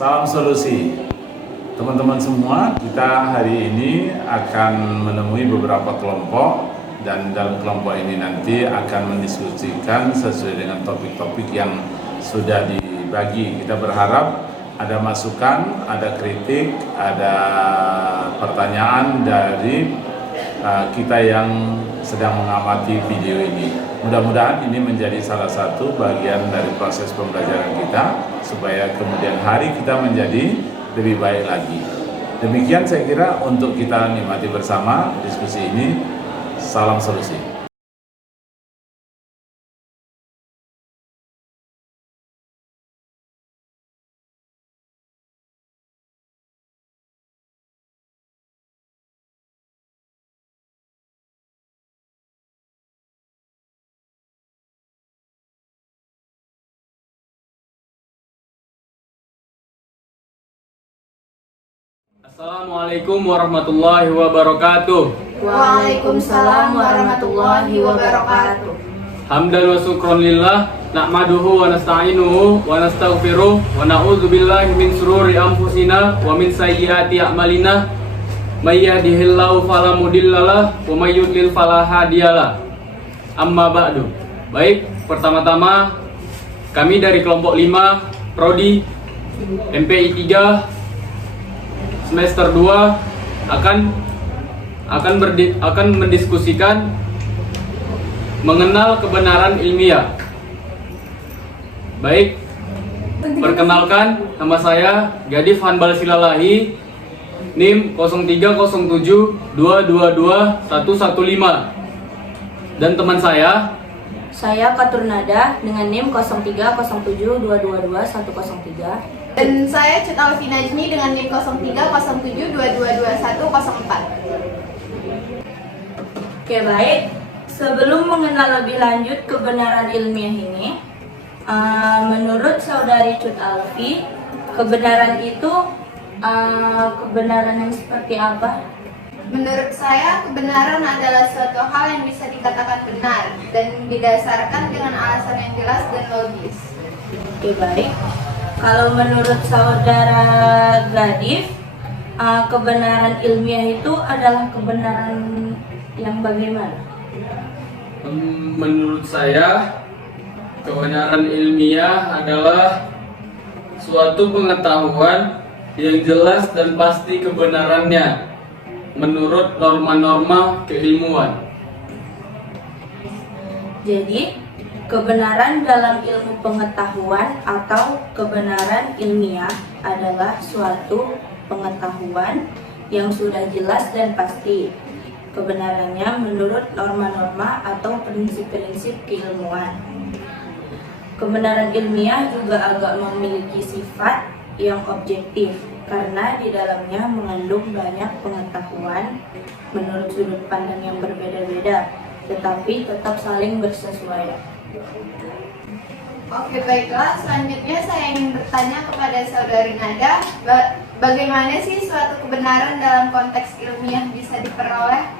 Salam solusi. Teman-teman semua, kita hari ini akan menemui beberapa kelompok dan dalam kelompok ini nanti akan mendiskusikan sesuai dengan topik-topik yang sudah dibagi. Kita berharap ada masukan, ada kritik, ada pertanyaan dari kita yang sedang mengamati video ini. Mudah-mudahan ini menjadi salah satu bagian dari proses pembelajaran kita supaya kemudian hari kita menjadi lebih baik lagi. Demikian saya kira untuk kita nikmati bersama diskusi ini. Salam solusi. Assalamualaikum warahmatullahi wabarakatuh. Waalaikumsalam warahmatullahi wabarakatuh. Hamdan wa syukron lillah, na'maduhu wa nasta'inuhu wa nastaghfiruh wa na'udzu billahi min shururi anfusina wa min sayyiati a'malina. May yahdihillahu fala mudhillalah wa may yudlil fala hadiyalah. Amma ba'du. Baik, pertama-tama kami dari kelompok 5 Prodi MPI 3 semester 2 akan mendiskusikan mengenal kebenaran ilmiah. Baik, perkenalkan, nama saya Gadif Hanbal Silalahi, NIM 0307222115, dan teman saya Katurnada dengan NIM 0307222103. Dan saya Cut Alfi Najmi dengan NIM 0307222104. Oke, baik. Sebelum mengenal lebih lanjut kebenaran ilmiah ini, menurut saudari Cut Alfi, kebenaran itu kebenaran yang seperti apa? Menurut saya, kebenaran adalah suatu hal yang bisa dikatakan benar dan didasarkan dengan alasan yang jelas dan logis. Oke, baik. Kalau menurut saudara Gadif, kebenaran ilmiah itu adalah kebenaran yang bagaimana? Menurut saya, kebenaran ilmiah adalah suatu pengetahuan yang jelas dan pasti kebenarannya menurut norma-norma keilmuan. Jadi, kebenaran dalam ilmu pengetahuan atau kebenaran ilmiah adalah suatu pengetahuan yang sudah jelas dan pasti. Kebenarannya menurut norma-norma atau prinsip-prinsip keilmuan. Kebenaran ilmiah juga agak memiliki sifat yang objektif karena di dalamnya mengandung banyak pengetahuan menurut sudut pandang yang berbeda-beda, tetapi tetap saling bersesuaian. Oke, baiklah. Selanjutnya saya ingin bertanya kepada saudari Nada, bagaimana sih suatu kebenaran dalam konteks ilmiah bisa diperoleh?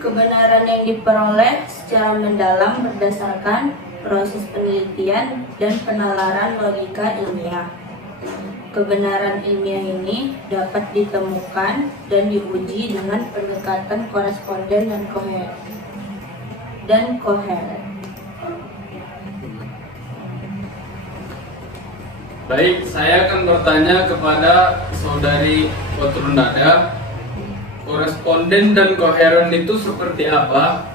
Kebenaran yang diperoleh secara mendalam berdasarkan proses penelitian dan penalaran logika ilmiah. Kebenaran ilmiah ini dapat ditemukan dan diuji dengan pendekatan koresponden dan koheren. Baik, saya akan bertanya kepada saudari Katurnada, koresponden dan koheren itu seperti apa?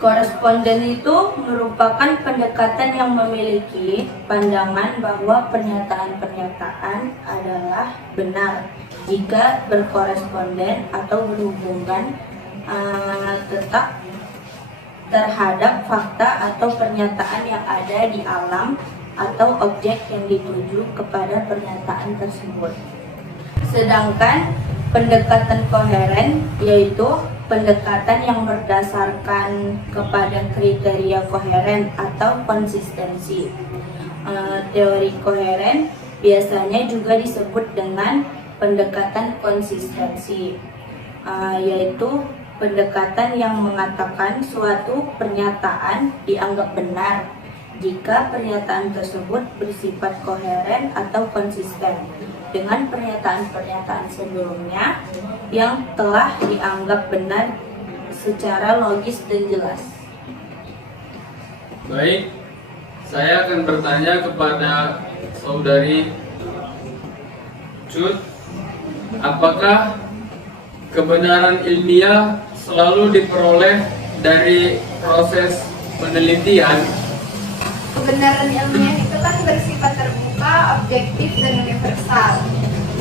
Koresponden itu merupakan pendekatan yang memiliki pandangan bahwa pernyataan-pernyataan adalah benar jika berkoresponden atau berhubungan tetap terhadap fakta atau pernyataan yang ada di alam atau objek yang dituju kepada pernyataan tersebut. Sedangkan pendekatan koheren yaitu pendekatan yang berdasarkan kepada kriteria koheren atau konsistensi. Teori koheren biasanya juga disebut dengan pendekatan konsistensi, yaitu pendekatan yang mengatakan suatu pernyataan dianggap benar jika pernyataan tersebut bersifat koheren atau konsisten dengan pernyataan-pernyataan sebelumnya yang telah dianggap benar secara logis dan jelas. Baik, saya akan bertanya kepada saudari Cut, apakah kebenaran ilmiah selalu diperoleh dari proses penelitian? Kebenaran ilmiah itu kan bersifat terbuka, objektif, dan universal.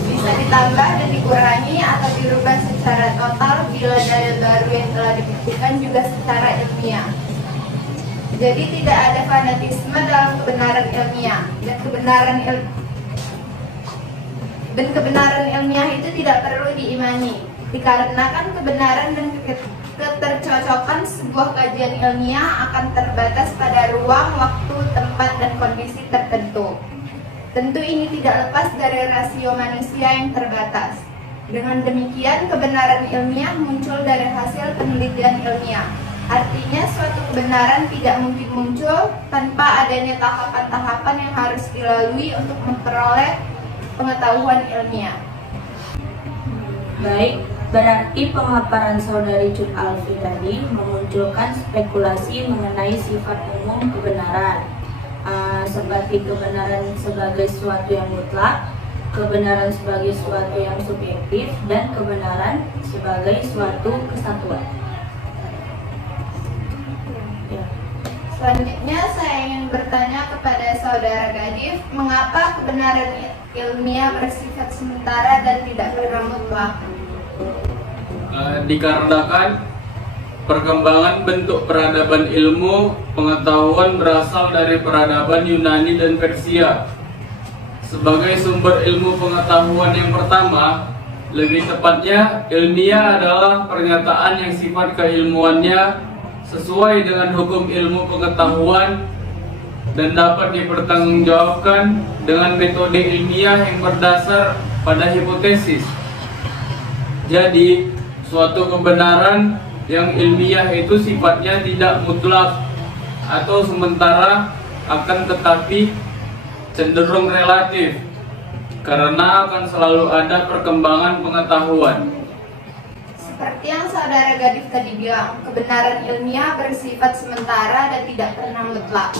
Bisa ditambah dan dikurangi atau dirubah secara total bila dalil baru yang telah dibuktikan juga secara ilmiah. Jadi tidak ada fanatisme dalam kebenaran ilmiah dan kebenaran ilmiah itu tidak perlu diimani, dikarenakan kebenaran dan ketercocokan sebuah kajian ilmiah akan terbatas pada ruang, waktu, tempat, dan kondisi tertentu. Tentu ini tidak lepas dari rasio manusia yang terbatas. Dengan demikian, kebenaran ilmiah muncul dari hasil penelitian ilmiah. Artinya, suatu kebenaran tidak mungkin muncul tanpa adanya tahapan-tahapan yang harus dilalui untuk memperoleh pengetahuan ilmiah. Baik, berarti pemaparan saudari Cut Alfi tadi memunculkan spekulasi mengenai sifat umum kebenaran, seperti kebenaran sebagai suatu yang mutlak, kebenaran sebagai suatu yang subjektif, dan kebenaran sebagai suatu kesatuan. Ya. Selanjutnya saya ingin bertanya kepada saudara Gadif, mengapa kebenaran ilmiah bersifat sementara dan tidak pernah mutlak? Dikarenakan perkembangan bentuk peradaban ilmu pengetahuan berasal dari peradaban Yunani dan Persia. Sebagai sumber ilmu pengetahuan yang pertama, lebih tepatnya ilmiah adalah pernyataan yang sifat keilmuannya sesuai dengan hukum ilmu pengetahuan dan dapat dipertanggungjawabkan dengan metode ilmiah yang berdasar pada hipotesis. Jadi, suatu kebenaran yang ilmiah itu sifatnya tidak mutlak atau sementara, akan tetapi cenderung relatif, karena akan selalu ada perkembangan pengetahuan. Seperti yang saudara Gadif tadi bilang, kebenaran ilmiah bersifat sementara dan tidak pernah mutlak,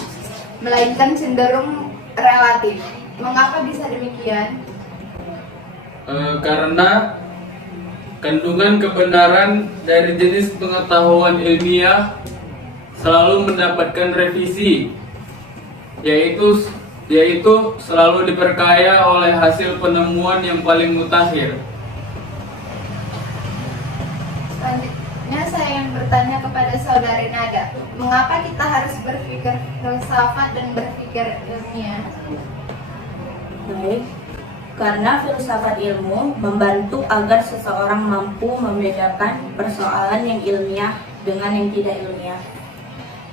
melainkan cenderung relatif. Mengapa bisa demikian? Karena kandungan kebenaran dari jenis pengetahuan ilmiah selalu mendapatkan revisi, yaitu selalu diperkaya oleh hasil penemuan yang paling mutakhir. Selanjutnya saya ingin bertanya kepada saudari Nada, mengapa kita harus berpikir filsafat dan berpikir ilmiah? Baik, karena filsafat ilmu membantu agar seseorang mampu membedakan persoalan yang ilmiah dengan yang tidak ilmiah.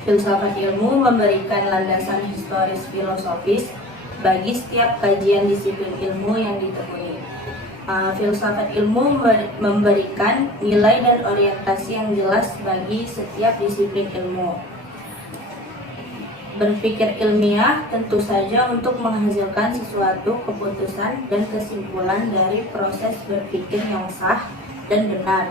Filsafat ilmu memberikan landasan historis filosofis bagi setiap kajian disiplin ilmu yang ditekuni. Filsafat ilmu memberikan nilai dan orientasi yang jelas bagi setiap disiplin ilmu. Berpikir ilmiah tentu saja untuk menghasilkan sesuatu keputusan dan kesimpulan dari proses berpikir yang sah dan benar.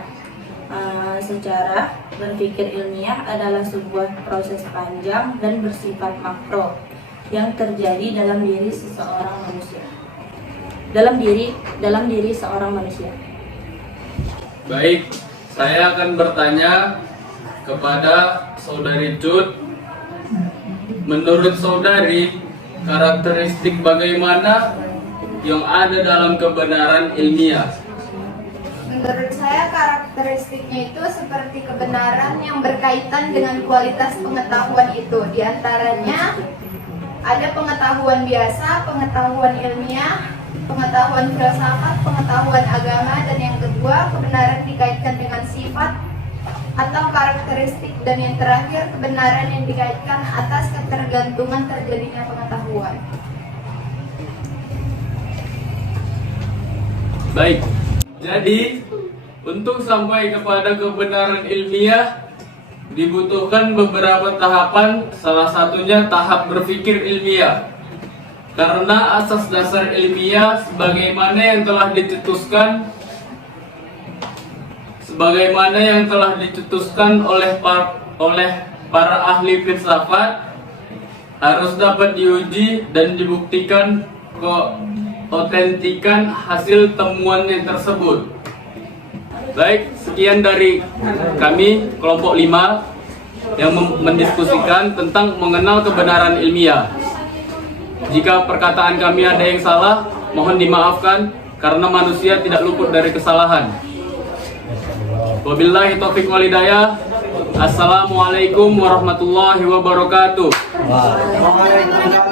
Secara berpikir ilmiah adalah sebuah proses panjang dan bersifat makro yang terjadi dalam diri seseorang manusia. Dalam diri seorang manusia. Baik, saya akan bertanya kepada saudari Cut. Menurut saudari, karakteristik bagaimana yang ada dalam kebenaran ilmiah? Menurut saya karakteristiknya itu seperti kebenaran yang berkaitan dengan kualitas pengetahuan itu. Di antaranya ada pengetahuan biasa, pengetahuan ilmiah, pengetahuan filsafat, pengetahuan agama, dan yang kedua kebenaran dikaitkan dengan sifat atau karakteristik, dan yang terakhir kebenaran yang dikaitkan atas ketergantungan terjadinya pengetahuan. Baik, jadi untuk sampai kepada kebenaran ilmiah dibutuhkan beberapa tahapan, salah satunya tahap berpikir ilmiah. Karena asas dasar ilmiah sebagaimana yang telah dicetuskan oleh para ahli filsafat harus dapat diuji dan dibuktikan keautentikan hasil temuannya tersebut. Baik, sekian dari kami kelompok 5 yang mendiskusikan tentang mengenal kebenaran ilmiah. Jika perkataan kami ada yang salah, mohon dimaafkan karena manusia tidak luput dari kesalahan. Wabillahi taufiq wal hidayah. Assalamualaikum warahmatullahi wabarakatuh. Waalaikumsalam.